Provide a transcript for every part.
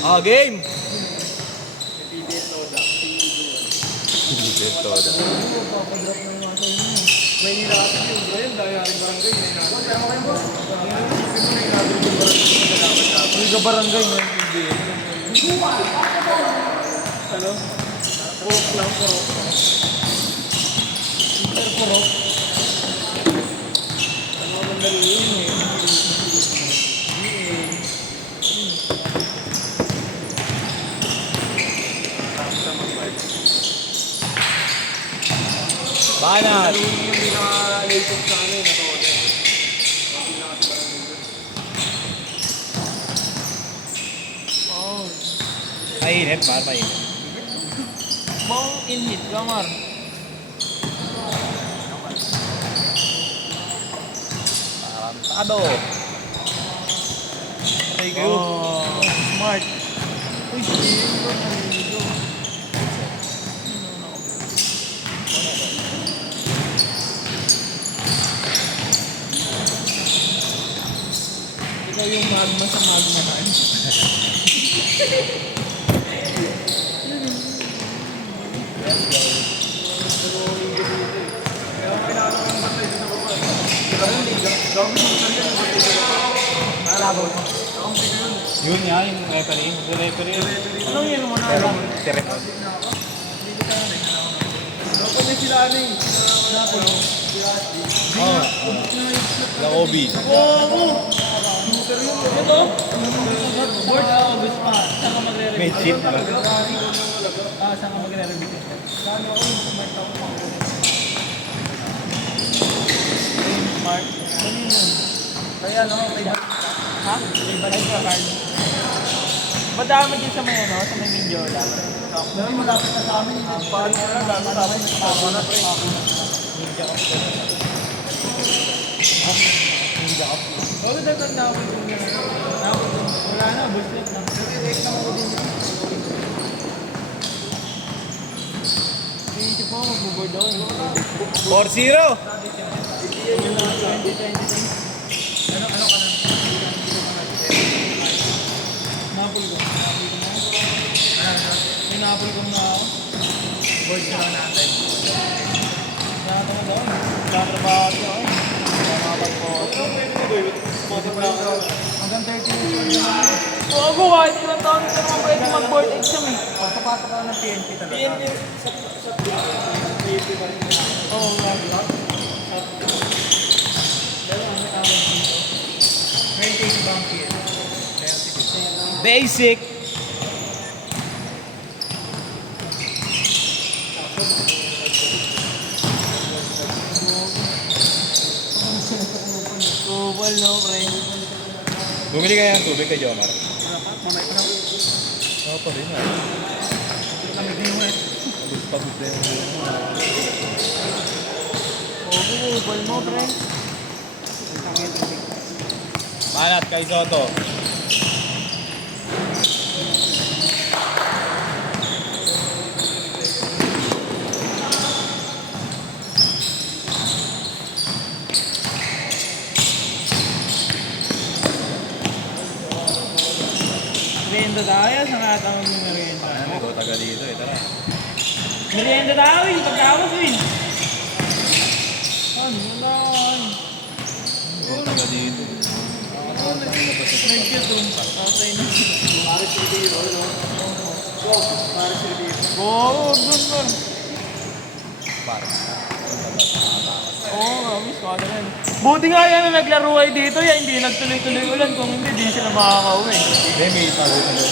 Ah, game! May nilatag yung bro yun, dahil haring barangay. Hindi ka barangay mo yung hindi. Ano? Purok lang, purok. Purok. Ano ang mandali yun eh. Banat! Yung pinaka-latest sa ano yun, ito. Mainit, par, mainit. Bang in-hit ka, Mar. Tarantado! Patay kayo. Oh, smart. Uy, sige. Ikaw yung magma sa magma na. Yun nga, yung referee. Referee. Anong yun mo na? Tirek. Dapat na sila ano eh. Napoli. Oo. Laobi. Oo! Ito? Board ako, gusto pa. Saan ka magre-review? May chip. Saan ka magre-review? Saan ako yung smart ako? Smart? Ano yun? Kaya ano, may ha? May balay ka card. Madami din sa may ano, sa may Mindiola. Dami malapit na sa amin. Paano na lang, dami sa amin. Tama na pre. Ninja off. Ninja off. Bakit natanda ako yung wala na, buslet na. Direct na ako din yun. Hindi po, mag-board ako. 4-0! Ano ka na? Napoli ko. May napoli ko na ako. Board na natin. Nakatama daw. Nakatrabaho ako eh. Nakapag-photo. Hanggang 30 years old. Oo, ako kahit ilang taon ka naman pwede mag-board exam eh. Pagkapata ka ng PNP talaga. PNP? Sa PNP ba rin? Oo, nga. Basic! Tubal no, pre. Bumili kaya ng tubig kay Jomar. Mamay ko na. Oo pa rin ah. Kami din mo eh. Pagod na yung Tubal mo, pre. Banat kay Soto. Merienda tayo, sa natang merienda. Ano, ikaw taga dito eh, tara. Merienda tayo, pagkawas eh. Ano na? Ikaw taga dito. Thank you, Tom. Tatay na. Paris Retiro, no? Paris Retiro. Oo, doon mo. Oo nga, miss ko na rin. Buti nga yan na naglaro ay dito, yan hindi nagtuloy-tuloy ulan. Kung hindi, di sila makakauwi. Hindi, may tago sa loob.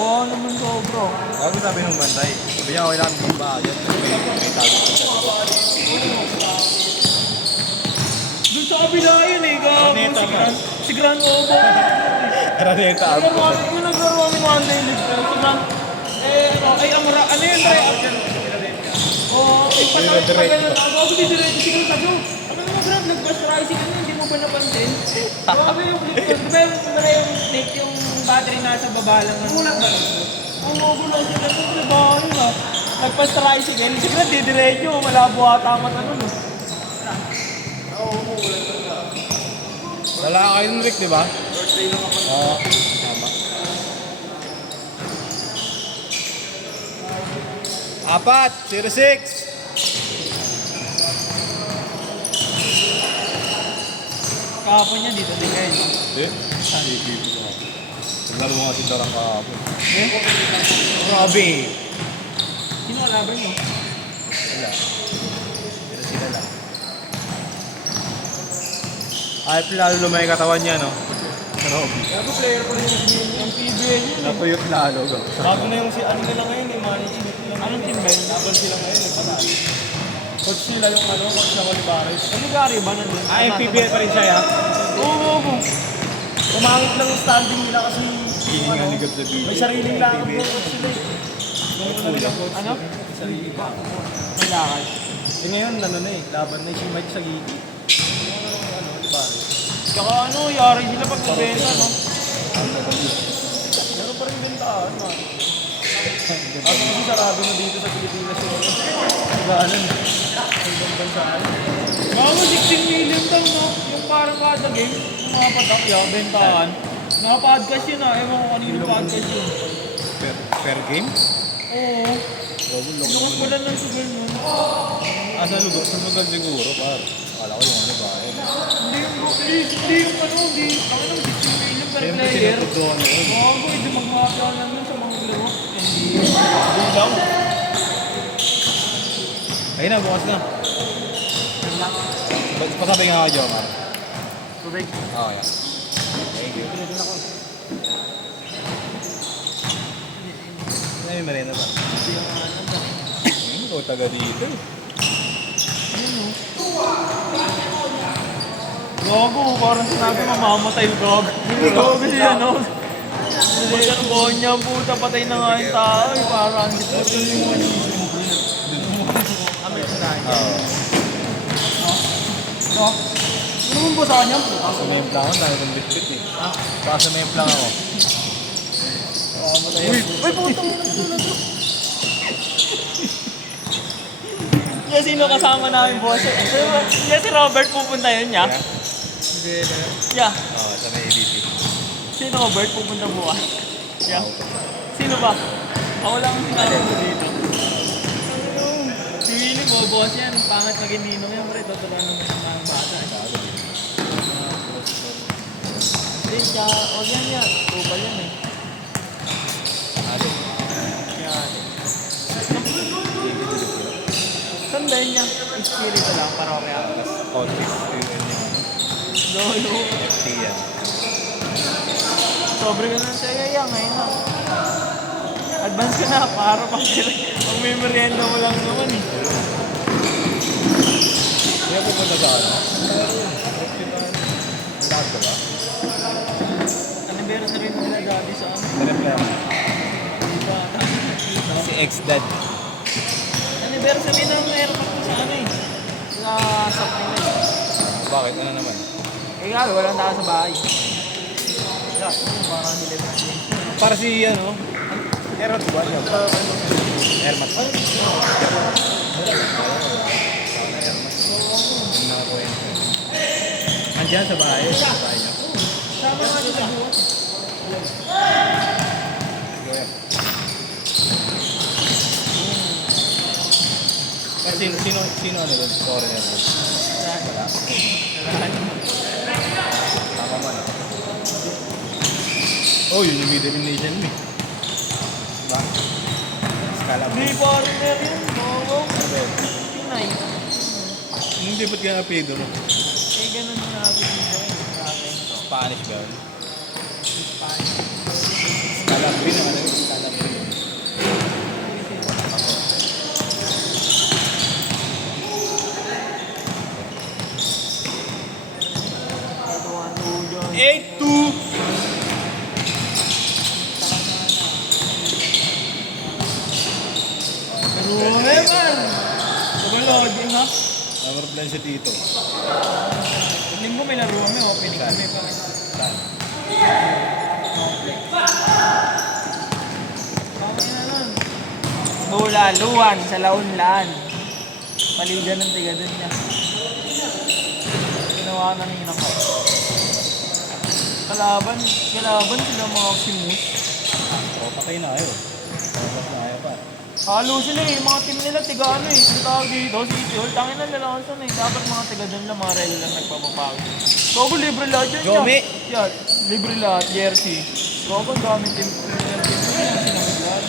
Bawa naman ko, bro. Bago sabi ng bantay, sabi niya okay lang yung ba, yan, may tago sa loob. Doon sa kabila yun eh, si Gran Obo. Tara na yung tago. Yung naglaro kami Monday League, si Gran, ay Amara, ano yun, pre? Oo, ipatawin ako, didiretso si Gran Tago. Ano naman, Gran, nag-bus rising, ano, hindi mo ba napansin? Grabe yung flip ko, diba yung snake, yung battery nasa baba lang. Gulat ba? Oo, gulat siya, nagpapabahan yun ah. Nag-bus rising, si Gran, didiretso, malabo ata mata nun. Wala kayo ng Rick, di ba? Birthday lang ako. Oo, tama. Apat, 06. Kahapon niya dito din kayo. Hindi. Hindi, hindi ko. Naglaro nga si Darang kahapon. Eh? Grabe. Sino kalaban mo? Wala. Pero sila lang. Ay, lalo lumay katawan niya, no? Robby. Gago player pa rin yung PBA yun. Napuyot lalo, go. Bago na yung si ano nila ngayon eh, managing. Anong team ba yun? Laban sila ngayon eh, patay. Coach sila yung ano, coach na Olivares. Ano gari ba nandun? Ay, PBL pa rin siya, ya? Oo. Umangit lang yung standing nila kasi Hihinga ni Gab sa video. may sariling lakad yung coach sila eh. Ano? Sarili pa. May lakad. Eh ngayon, ano na eh, laban na si Mike sa gigi. Ano, diba? Tsaka ano, yari sila pag nagbenta, no? Meron pa rin bentaan, man. Ako kasi sarado na dito sa Pilipinas yung ganon. Hanggang bansaan. Bago 16 million daw, no? Yung parang kada game, yung mga patakya, bentaan. Naka-podcast yun ah, ewan ko kanino podcast yun. Per game? Oo. Sinunod ko lang ng sugal nun. Sa lugar? Sa lugar siguro, par. Akala ko yung ano ba? Hindi yung ano, hindi. Ako nang 16 million per Siyempre, player. sinatutuan mo yun. Bago, hindi magmapya lang nun sa mga laro. Hindi daw. Ayun na, bukas na. Pasabi nga ako, Jomar. Tubig. Oo, yan. Thank you. Ano yung merenda ba? Ikaw taga dito. Gago, parang sinabi mamamatay yung gago. Gago siya, no? Magkano buwan niya, puta, patay na nga yung tao. Parang hindi po yung ano. American. No? Ano mong basahan niya? Sa mempla ako, dahil kong bit-bit eh. Baka sa mempla ako. Uy, puta mo na Yan, sino kasama namin, boss? Yan si Robert pupunta yun, ya? Hindi na. Yeah. Oo, sa may ABP. Sino Robert pupunta bukas? Yeah. Sino ba? Ako lang ang sinama mo dito. Si Willie mo, boss yan. Pangat maging ninong yan, pre. Totoo naman sa mga bata. Hindi, siya. O yan yan. Kupal yan eh. Yan. Saan ba yun yan? Espiritu lang, para kaya. Context yun yung Lolo. FT yan. Sobre ka na sa iya ngayon ha. Advance ka na para pag may merienda mo lang naman eh. Kaya pupunta sa ano? Lahat ka ba? Anniversary mo nila dati sa ano? Replema. Diba? Si ex-dad. Anniversary na meron pa sa ano eh. Sa Pilipinas. Bakit? Ano naman? Eh nga, walang tao sa bahay. Yeah, parang nila. Para si ano? Erot ba? Ermat. Andiyan sa bahay. Sa bahay niya. Sama nga siya. Kasi sino ano doon? Foreigner doon? Wala. Tama man ah. Oh, yun yung Middle Nation mo eh. Diba? Skala mo. Hindi partner yun. Oo. Pinay. Hindi ba't ka napido no? Eh ganun na natin dito eh. Spanish ba yun? Skala mo yun. Ano yun? Skala mo yun. Ito 8-2! Ruhe man! Tagalogin ha? Number plan si Tito. Tignan mo may laro kami, opening kami pa. Saan? Okay na lang. Bulaluan sa Launlan. Paligan ng tiga dun niya. Ginawa na ninang ko. Kalaban sila mga Oximus. O, patay na kayo. Tapos na kayo pa. Halo sila eh, mga team nila tiga ano eh. Ang tawag dito, City Hall. Tangin na nalasan eh. Dapat mga tiga doon lang, mga relo lang nagpapapagod. Gogo, libre lahat yan. Jomi. Yan, libre lahat, jersey. Gogo, ang daming team. Sinamit lahat.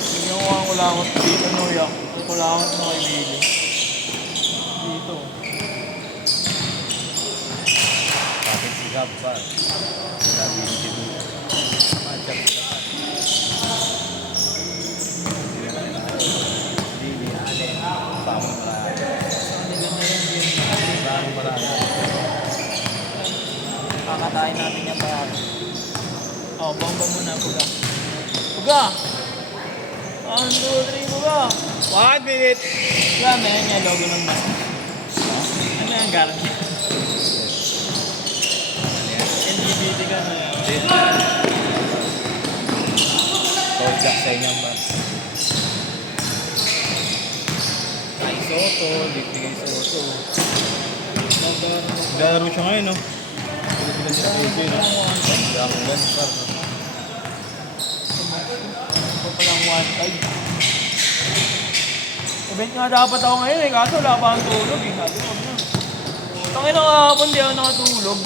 Hindi ko ang kulangot dito, Noya. Ang kulangot mo kay Billy. Dito. Bakit si Gab pa? Sabi ni Jibu. Matchup sila pa. Lili, Allen, Sama marami. Sama marami. Kakatayin natin yung parang. Oh, bomba muna, Puga. Puga! 1, 2, 3, Puga! 1 minute! Yan, yan yung logo ng mas. Ano yung garanti? LGBT ka na yan. Tolga sa inyong ba? Ay, Soto. Bigay Soto. Naglalaro siya ngayon, no? Pilipinas sila PJ, no? Kaya akong ganun, par, no? Ito palang one time. Event nga dapat ako ngayon eh, kaso wala pa ang tulog eh. Sabi ko na. Tangin na kahapon, di ako nakatulog.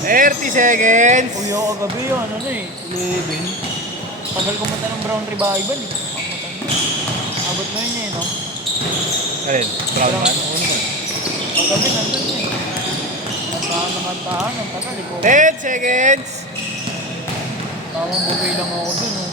30 seconds! Uy, ako kagabi yun, ano eh, 11. Tagal kumanta ng Brown Revival eh. Ang matanda. Abot na yun eh, no? Alin? Brown man? Oo naman. Kagabi nandun eh. Kantahan, ang tagal eh. 10 seconds! Tamang bubay lang ako dun oh.